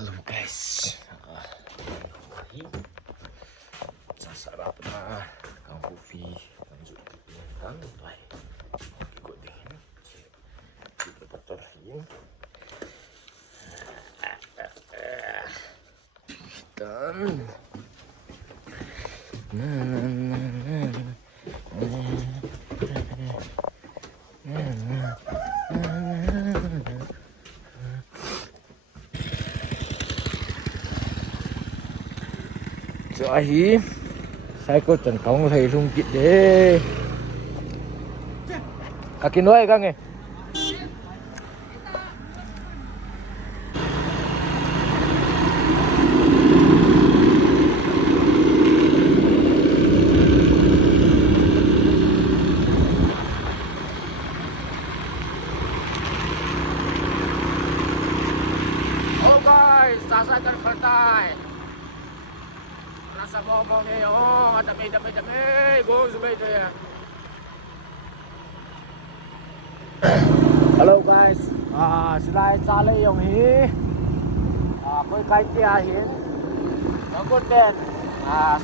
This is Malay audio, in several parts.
Halo guys, hari sasarap na kang Pufi lanjut kang baik ikut dengan kita terhin dan Cho hi sai cô trần công thầy rung kịt đê kia nói các nghe oh guys sasakan kertai nasa ngomong ni oh dami go sebaiknya. Hello guys, sila cale yung hi, koi kai tia hin, nagun den,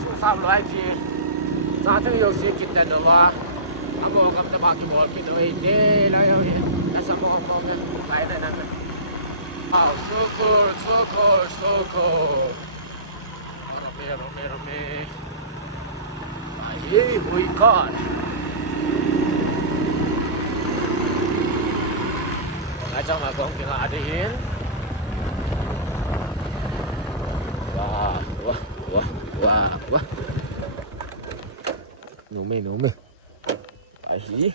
susam loai ji, satu yung si kita doa, amo kam tebak kibol kita ini lah yung hi, nasa ngomong ni, lain dan lain. Syukur. Rame. Ay, ikan. Ngajak agong tinggal adiin. Wah. Nome. Ay,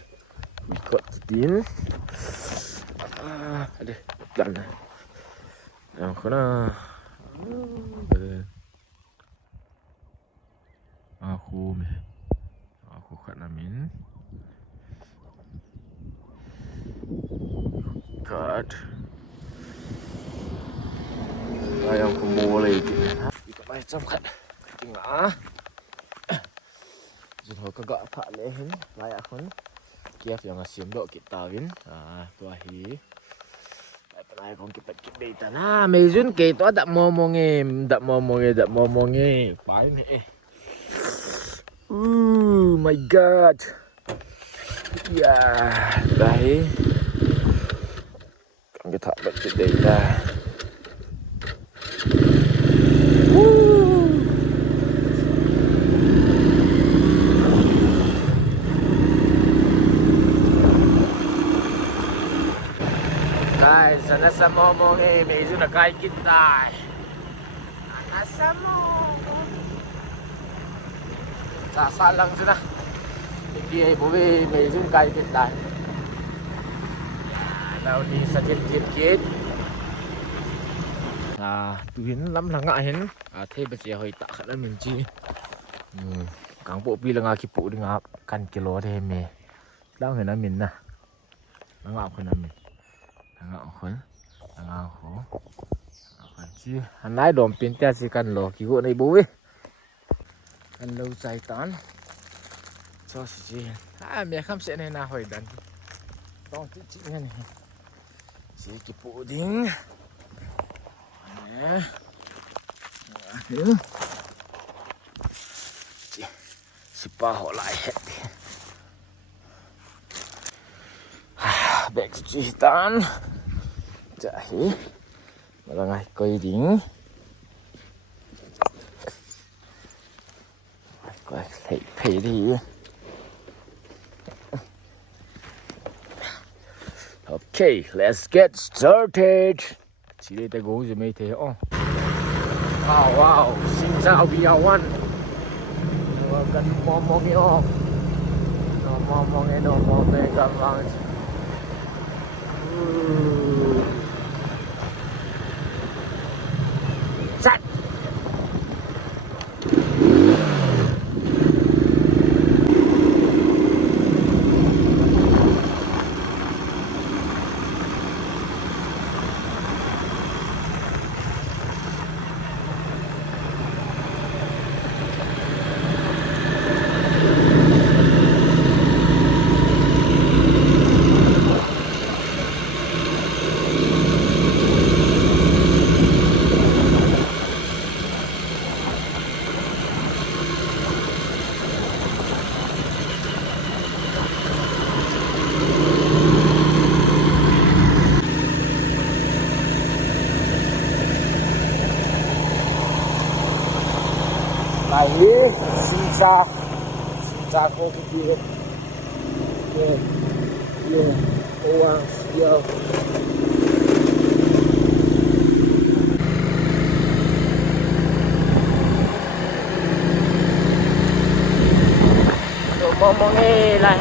ikan din. Ada dan. Yang kena. Aku kat namin kat ayam kembali kita macam kat tengah jadi kagak apa lehin layak pun kiaf yang asyam dok kita win tu ahi penai kong kita tanah mezun ke itu tak momonge pain oh my god. Ya, baik. Kan kita buat today dah. Guys, sana sa momong medyo na kay kita. Nasa mo. Sasalang sila. Hindi ay buwi may zoom kahit kita. Now di sa kit. Tuhin lắm là ngại hen. Thế bây giờ hơi tạ khá là mình chi. Càng bộ pi là ngà kipu đi ngà căn kilo thế mẹ. Đang hơi nó mình nè. Nó ngạo khơi nó mình. Nó ngạo khơi. Nó ngạo khổ. Chi hắn lái đồm pin tia chỉ cần lò kí gỗ này buwi. Anh lâu dài tán cho chị mẹ không sẽ nên nào hồi đàn con chị nghe này chị cái bộ đinh nè chị ba họ lại hết bẹt chị tán chạy mà là ngày cây đinh thấy đi. Okay, let's get started. Chỉ đây ta gấu gì mấy thế oh. Wow, xin chào biawan. Gần mong nghe oh. Mong nghe các bạn. Sat. hi xin cha cô cái kia yeah yeah oang siêu ngomong lại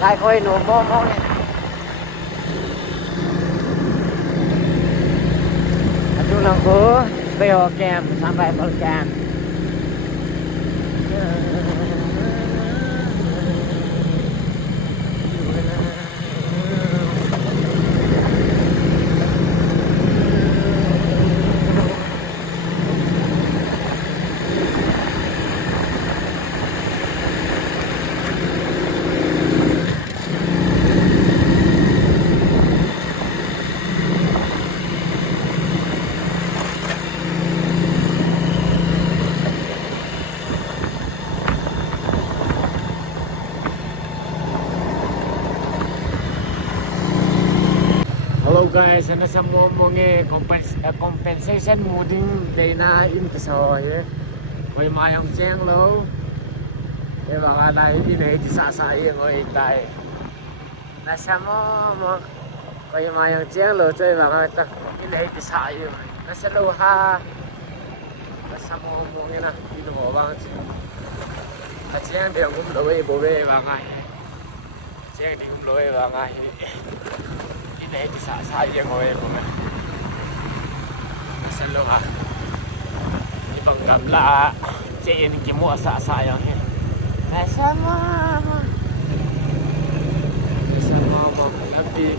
lại coi nụ ngomong Aduh nangku Beo camp sampai Balkan. Hello guys, ano sa ngomongin compensation moving day na in kasoy. Koy mayong cheng lo. E baka dai in ay disasay ngoy tay. Nasa mo koy mayong cheng lo choy baka ta in ay disay. Nasa lo ha. Nasa mo ngomongin na ino mo bang. At cheng de ngum lo we bo we baka. Cheng de ngum lo we baka. Ini di saat yang gue punya. Selalu ah, ini penggamla, cek ini kimua saat yang ini. Sama, tapi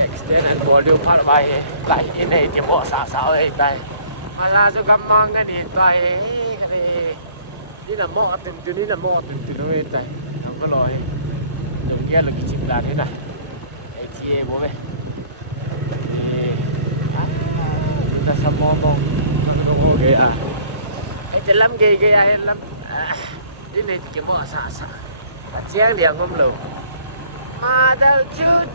extend volume part by, like ini kimua saat itu. Malah suka mangan itu, ini nama tentu itu, apa loh? Dia lagi cipta ni dah. Iya boleh. Kita semua mau ngomong ah. Dalam gaya dalam ini kita mau asa-asa. Siang dia ngomong Madal cut.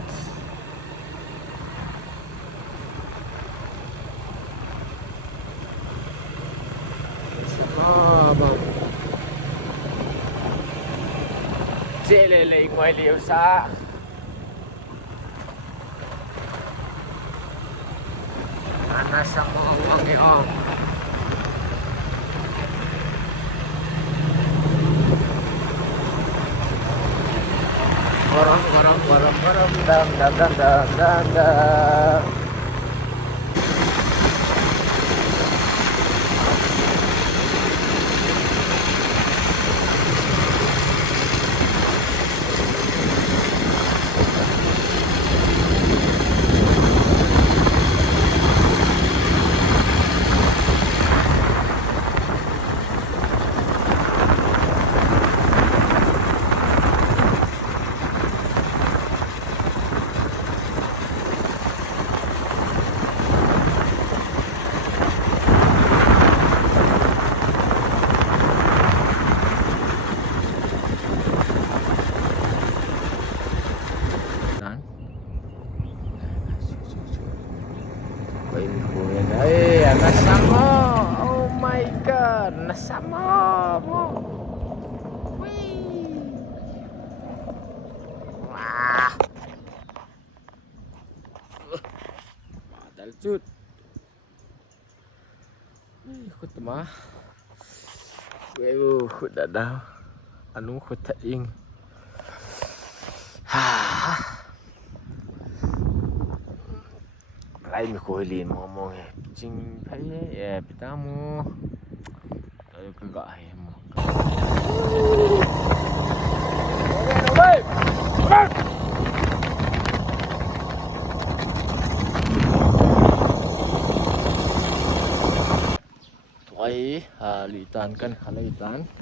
Semua mau. Jelele ngoài liều xa. Nasa mga uwang iong Warang dam nasa mo. Oh my god, nasa mo. Wah. Madal cut. Khut mah. Wew, khut dadah. Anu khut taing. Lại mình khôi liền mong chinh thấy kita mu cứ gọi tuổi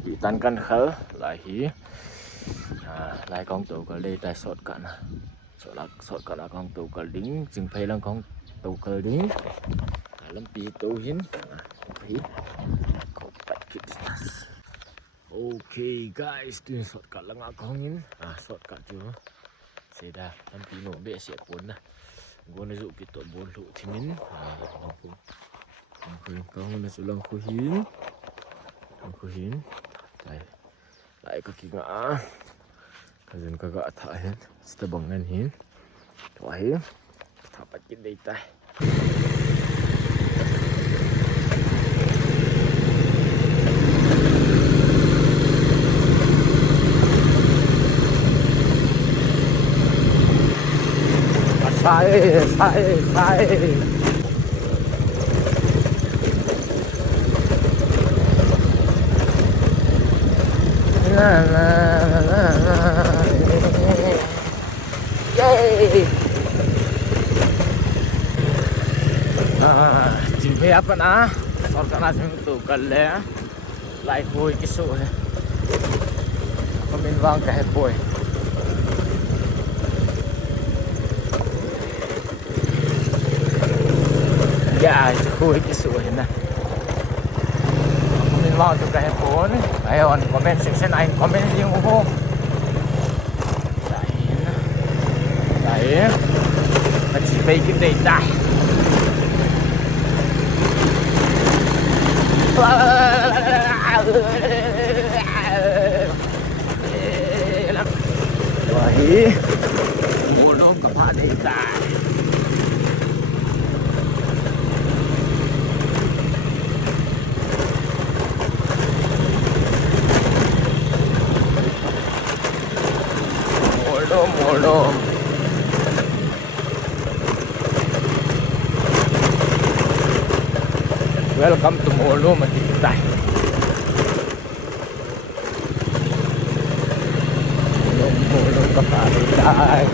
litan kan khở lại hí lại con tụ cái đây tại sọt cạn là con tụ cái đính chừng phải là con tụ cái đính lampi tuhin okay guys tu shortcut lang ako ngin shortcut jo seda lampi no be siya pun na guna zo kito bolu timin Okay, kau na sulang kuhin. Ang kuhin. Tay. Tay kaki nga. Kazan kaga atahin. Sa tabangan hin. Tuwahin. Tapat kita tay. Sai. Yay! Jimpe apa na? Sorka na sing kalle. Life boy kiso. Paminwang kahit boy. Ya, boy kiso na. Mau tu kahit pun, ayon komen section ayon komen yung uho. Dahil, nagsibay kita ita. Wahih, mulung kepada ita. Molom. Welcome to Molom, Matitay. Molom kapatay.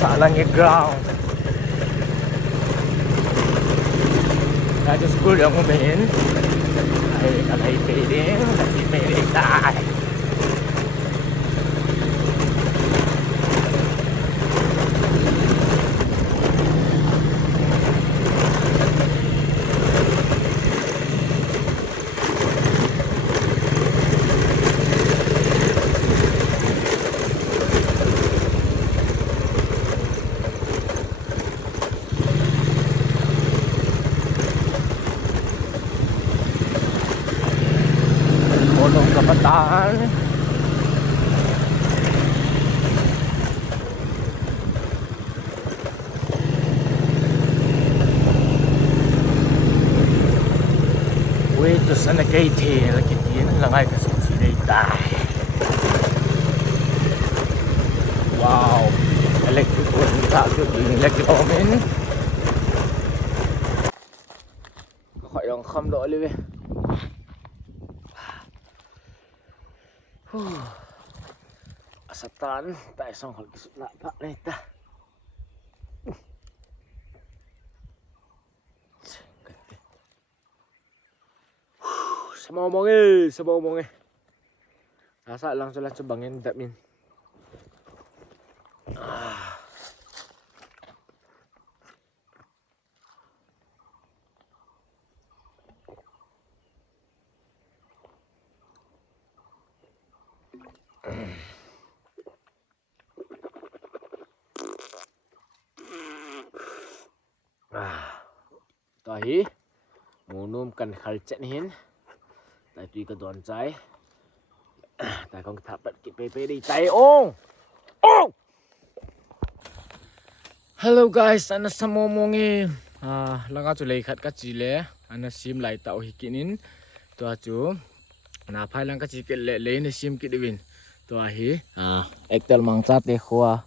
Salang ground. Sa school yung umahin ay kalay piling kasi may tayo Molong kabataan. Wait, to sana kay T. Lakitin lang ay kasi sinay tayo. Wow. Electric one tayo. Electric oven. Kakayang kam na ulit eh. Asatan tayo sangkal kisut na pa nita. Sama omong eh. Sasa lang sila sa bangin damin. Tahi munum kan khalcet nihin. Tai tui ka don chai. Tai kong thapat ki pepe di tai ong. Hello guys, ana samomongi. Langa chu lei khat ka chi le. Ana sim lai ta o hikinin. To chu na phai lang ka chi ke le ne sim ki diwin. To hi ektal mangcha te khwa.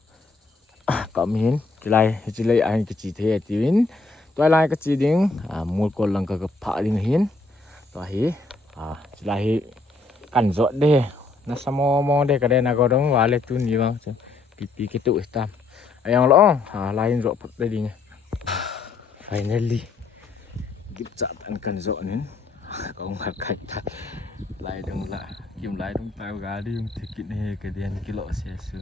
Kamin kilai hijilai ain ki chi the tiwin. Toy lai ka chi ding mul ko lang ka pha ding hin. To hi silai kan zo de na samo mo de ka de na ko dong wale tu ni bang pipi ke tu istam ayang lo lain zo put de ding. Finally gip chat an kan zo nin ko ngat kai ta lai dong la kim lai dong tao ga đi ticket ne ke den kilo se su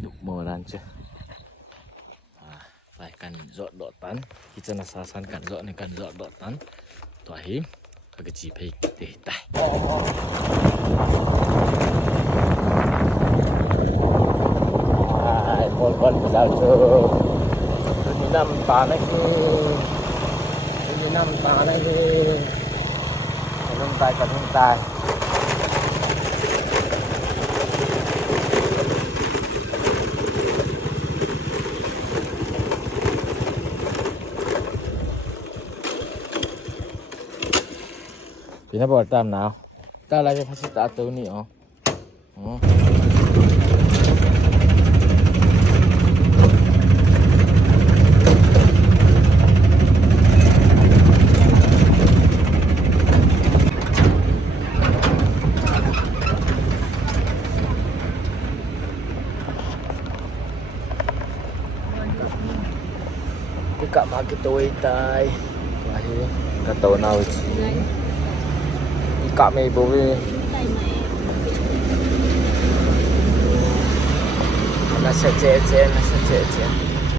duk mo ran che phải cần dọn đọt tán khi chân là xa săn cần dọn này cần dọn đọt tán tỏa hím 那个鸡配对带。哎，คนๆเราเจอมีน้ำตาในที่มีน้ำตาในที่น้ำตากับน้ำตาพี่น่าบอกตามหนาวตาอะไรเป็นภาษาตาตัวนี้อ๋อKak makito itay. Kahit kataw na uchi. Kak may bowe. Nasa cheche.